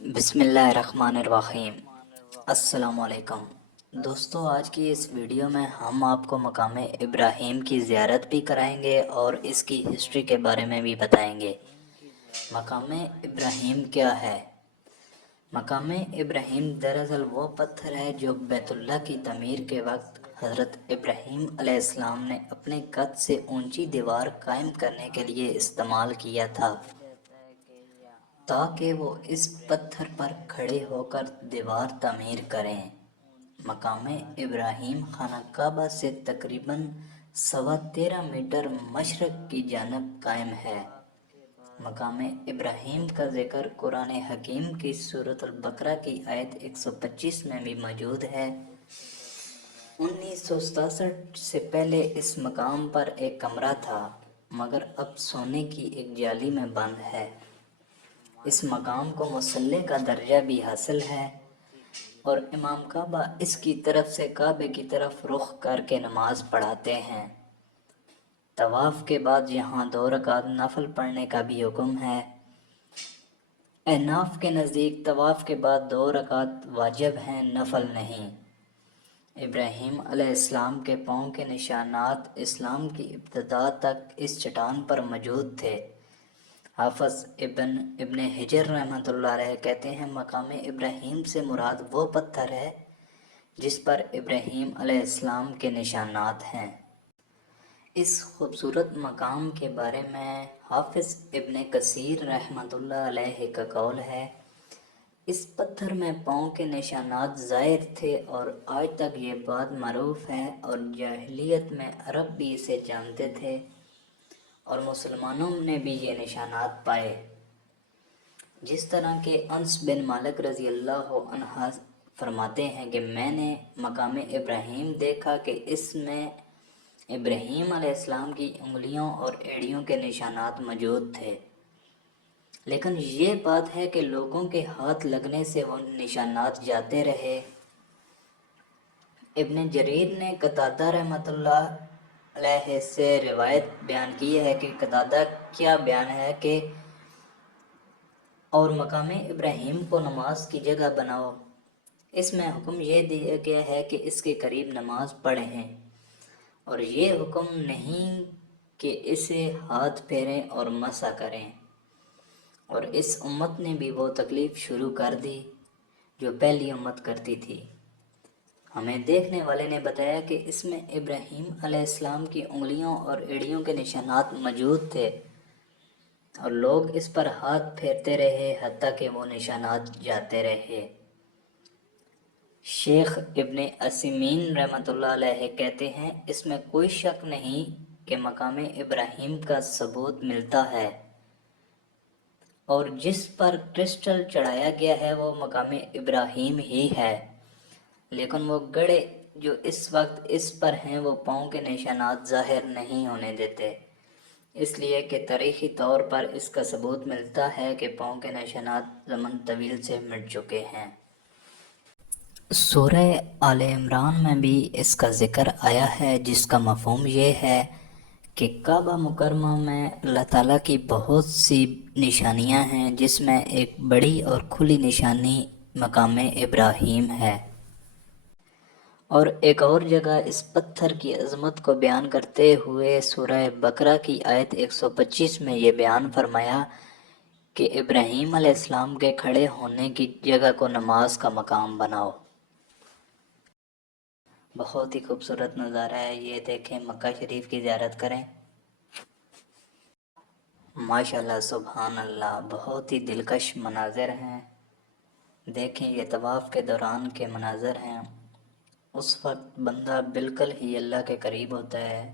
بسم اللہ الرحمن الرحیم۔ السلام علیکم دوستو، آج کی اس ویڈیو میں ہم آپ کو مقام ابراہیم کی زیارت بھی کرائیں گے اور اس کی ہسٹری کے بارے میں بھی بتائیں گے۔ مقام ابراہیم کیا ہے؟ مقام ابراہیم دراصل وہ پتھر ہے جو بیت اللہ کی تعمیر کے وقت حضرت ابراہیم علیہ السلام نے اپنے قد سے اونچی دیوار قائم کرنے کے لیے استعمال کیا تھا، تاکہ وہ اس پتھر پر کھڑے ہو کر دیوار تعمیر کریں۔ مقام ابراہیم خانہ کعبہ سے تقریباً 13.25 میٹر مشرق کی جانب قائم ہے۔ مقام ابراہیم کا ذکر قرآن حکیم کی سورۃ البقرہ کی آیت 125 میں بھی موجود ہے۔ 1967 سے پہلے اس مقام پر ایک کمرہ تھا، مگر اب سونے کی ایک جالی میں بند ہے۔ اس مقام کو مصلی کا درجہ بھی حاصل ہے اور امام کعبہ اس کی طرف سے کعبے کی طرف رخ کر کے نماز پڑھاتے ہیں۔ طواف کے بعد یہاں 2 رکعت نفل پڑھنے کا بھی حکم ہے۔ احناف کے نزدیک طواف کے بعد 2 رکعت واجب ہیں، نفل نہیں۔ ابراہیم علیہ السلام کے پاؤں کے نشانات اسلام کی ابتدا تک اس چٹان پر موجود تھے۔ حافظ ابن حجر رحمۃ اللہ علیہ کہتے ہیں، مقام ابراہیم سے مراد وہ پتھر ہے جس پر ابراہیم علیہ السلام کے نشانات ہیں۔ اس خوبصورت مقام کے بارے میں حافظ ابن کثیر رحمۃ اللہ علیہ کا قول ہے، اس پتھر میں پاؤں کے نشانات ظاہر تھے اور آج تک یہ بات معروف ہے، اور جاہلیت میں عرب بھی اسے جانتے تھے اور مسلمانوں نے بھی یہ نشانات پائے۔ جس طرح کہ انس بن مالک رضی اللہ عنہ فرماتے ہیں کہ میں نے مقام ابراہیم دیکھا کہ اس میں ابراہیم علیہ السلام کی انگلیوں اور ایڑیوں کے نشانات موجود تھے، لیکن یہ بات ہے کہ لوگوں کے ہاتھ لگنے سے وہ نشانات جاتے رہے۔ ابن جریر نے قتادہ رحمۃ اللہ علیہ سے روایت بیان کی ہے کہ قتادہ کیا بیان ہے کہ اور مقام ابراہیم کو نماز کی جگہ بناؤ، اس میں حکم یہ دیا گیا ہے کہ اس کے قریب نماز پڑھیں، اور یہ حکم نہیں کہ اسے ہاتھ پھیریں اور مسح کریں۔ اور اس امت نے بھی وہ تکلیف شروع کر دی جو پہلی امت کرتی تھی۔ ہمیں دیکھنے والے نے بتایا کہ اس میں ابراہیم علیہ السلام کی انگلیوں اور ایڑیوں کے نشانات موجود تھے اور لوگ اس پر ہاتھ پھیرتے رہے حتیٰ کہ وہ نشانات جاتے رہے۔ شیخ ابن عثیمین رحمۃ اللہ علیہ کہتے ہیں، اس میں کوئی شک نہیں کہ مقام ابراہیم کا ثبوت ملتا ہے، اور جس پر کرسٹل چڑھایا گیا ہے وہ مقام ابراہیم ہی ہے، لیکن وہ گڑھے جو اس وقت اس پر ہیں وہ پاؤں کے نشانات ظاہر نہیں ہونے دیتے، اس لیے کہ تاریخی طور پر اس کا ثبوت ملتا ہے کہ پاؤں کے نشانات زمن طویل سے مٹ چکے ہیں۔ سورہ آل عمران میں بھی اس کا ذکر آیا ہے، جس کا مفہوم یہ ہے کہ کعبہ مکرمہ میں اللہ تعالیٰ کی بہت سی نشانیاں ہیں، جس میں ایک بڑی اور کھلی نشانی مقام ابراہیم ہے۔ اور ایک اور جگہ اس پتھر کی عظمت کو بیان کرتے ہوئے سورہ بقرہ کی آیت 125 میں یہ بیان فرمایا کہ ابراہیم علیہ السلام کے کھڑے ہونے کی جگہ کو نماز کا مقام بناؤ۔ بہت ہی خوبصورت نظارہ ہے، یہ دیکھیں، مکہ شریف کی زیارت کریں۔ ماشاءاللہ سبحان اللہ، بہت ہی دلکش مناظر ہیں۔ دیکھیں، یہ طواف کے دوران کے مناظر ہیں۔ اس وقت بندہ بالکل ہی اللہ کے قریب ہوتا ہے،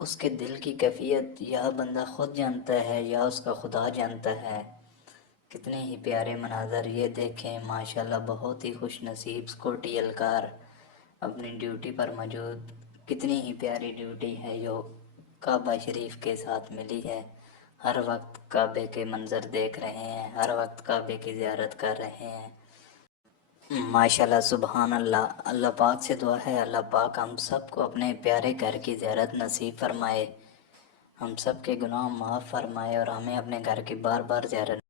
اس کے دل کی کیفیت یا بندہ خود جانتا ہے یا اس کا خدا جانتا ہے۔ کتنے ہی پیارے مناظر، یہ دیکھیں ماشاءاللہ، بہت ہی خوش نصیب سیکورٹی اہلکار اپنی ڈیوٹی پر موجود۔ کتنی ہی پیاری ڈیوٹی ہے جو کعبہ شریف کے ساتھ ملی ہے۔ ہر وقت کعبے کے منظر دیکھ رہے ہیں، ہر وقت کعبے کی زیارت کر رہے ہیں۔ ماشاءاللہ سبحان اللہ، اللہ پاک سے دعا ہے اللہ پاک ہم سب کو اپنے پیارے گھر کی زیارت نصیب فرمائے، ہم سب کے گناہ معاف فرمائے اور ہمیں اپنے گھر کی بار بار زیارت